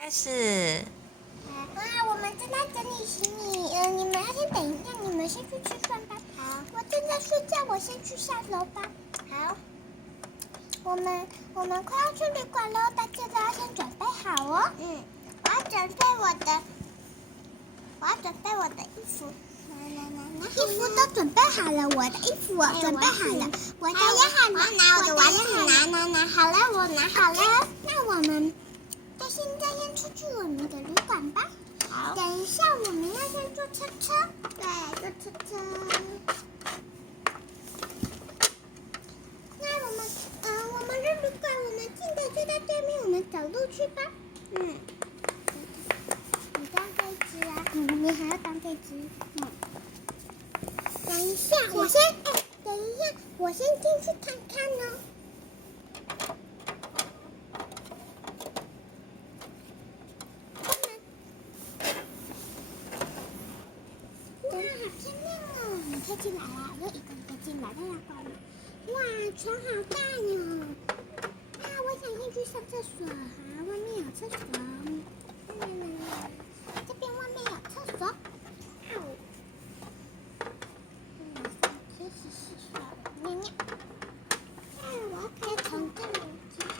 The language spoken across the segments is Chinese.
开始。我们正在整理行李。你们要先等一下，你们先去吃饭吧。好。我正在睡觉，我先去下楼吧。好。我们快要去旅馆喽，大家都要先准备好哦。我要准备我的衣服。衣服都准备好了，我的衣服我准备好了，我的也好了，我拿我的玩具拿好了，我拿好了。那我们就现在先出去我们的旅馆吧。好。等一下我们要先坐车车。对，坐车车。那我们的旅馆，我们进的就在对面，我们走路去吧。你当这只啊？你还要当这只？等一下，我先进去看看哦。哇，好漂亮哦！你可以进来啦，有一个进来，太阳光了。哇，床好大哟！我想先去上厕所。好，外面有厕所。这边外面有厕所。可以洗洗手，尿尿。我可以从这里进去。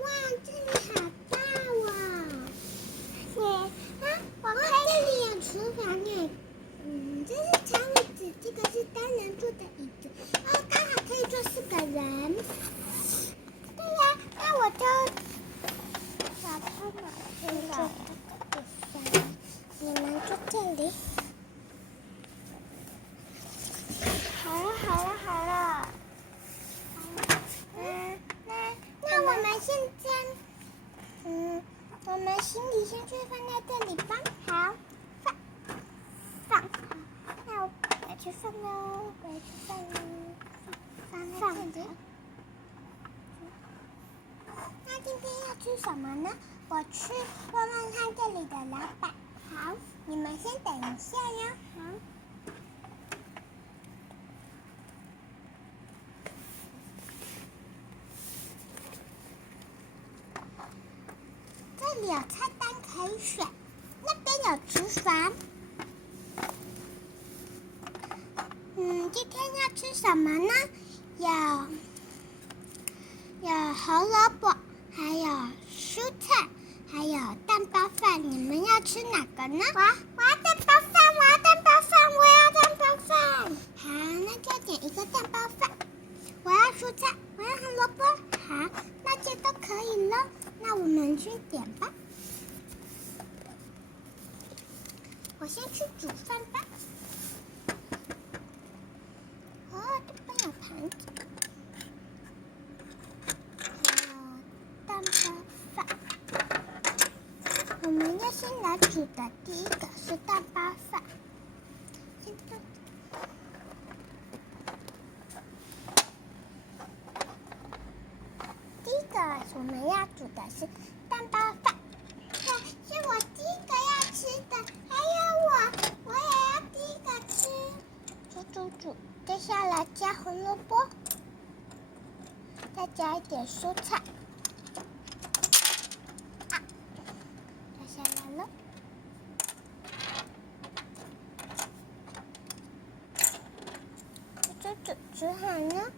哇，这里好大哦！这里有厨房耶。这是长椅子，这个是单人坐的椅子。刚好可以坐4个人。对呀，那我就把它拿去坐这个地方，你们坐这里。好了。那我们现在，我们行李先去放在这里吧。好，放。那我要去放喽，放在这里。那今天要吃什么呢？我去问问看这里的老板。好，你们先等一下呀。好。这里有菜单可以选，那边有厨房。今天要吃什么呢？有胡萝卜，还有蔬菜，还有蛋包饭。你们要吃哪个呢？我要蛋包饭，我要蛋包饭。好，那就点一个蛋包饭。我要蔬菜，我要胡萝卜。好，那些都可以了。那我们去点吧。我先去煮饭吧。这边有盘子，还有蛋包饭。我们要先来煮的第一个是蛋包饭。第一个我们要煮的是蛋包饭，是我第一个要吃的，还有我也要第一个吃。煮，接下来加胡萝卜，再加一点蔬菜。加下来了。煮好了。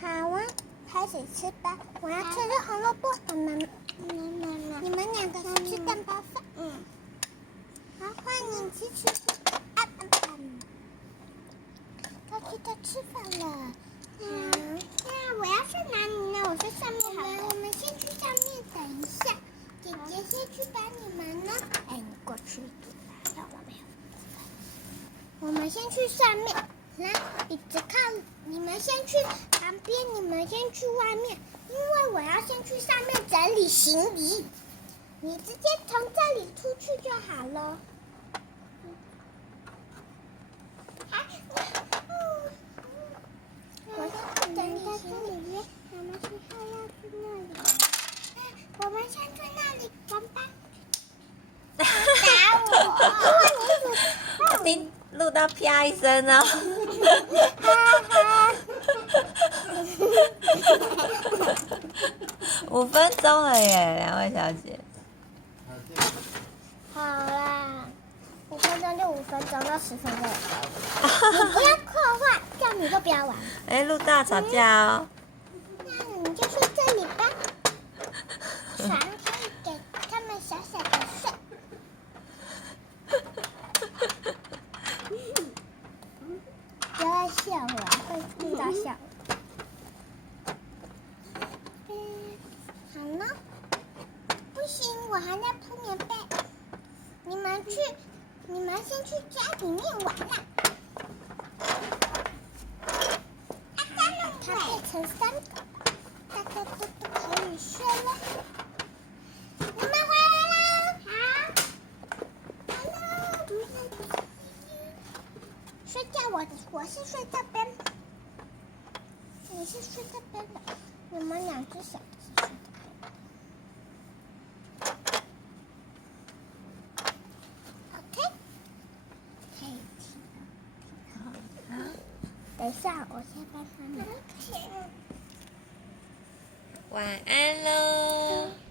好啊，开始吃吧。我要吃胡萝卜。你们两个先吃蛋包饭。好，换你吃。该吃饭了。那我要去哪里呢？我在上面好了。我们先去上面等一下。姐姐先去把你们呢。你过去一点。让我没有。我们先去上面。来，椅子靠，你们先去旁边，你们先去外面，因为我要先去上面整理行李。你直接从这里出去就好了。我先整理行李，我们10号要去那里。我们先去那里玩吧。你录到啪一声哦。5分钟了耶，两位小姐。好啦，5分钟就5分钟，到10分钟也可以。你不要破坏，这样你就不要玩。哎，录到吵架哦。那你就睡这里吧，床可以给他们小小的睡。不要笑我，会录到笑。好了，不行，我还在铺棉被。你们先去家里面玩啦。它变成3个，大家都可以睡了。你们回来啦！好，Hello，睡觉我是睡这边，你是睡这边的，你们2只小的是睡这边。OK， 可以听了。等一下，我先帮他们。晚安喽。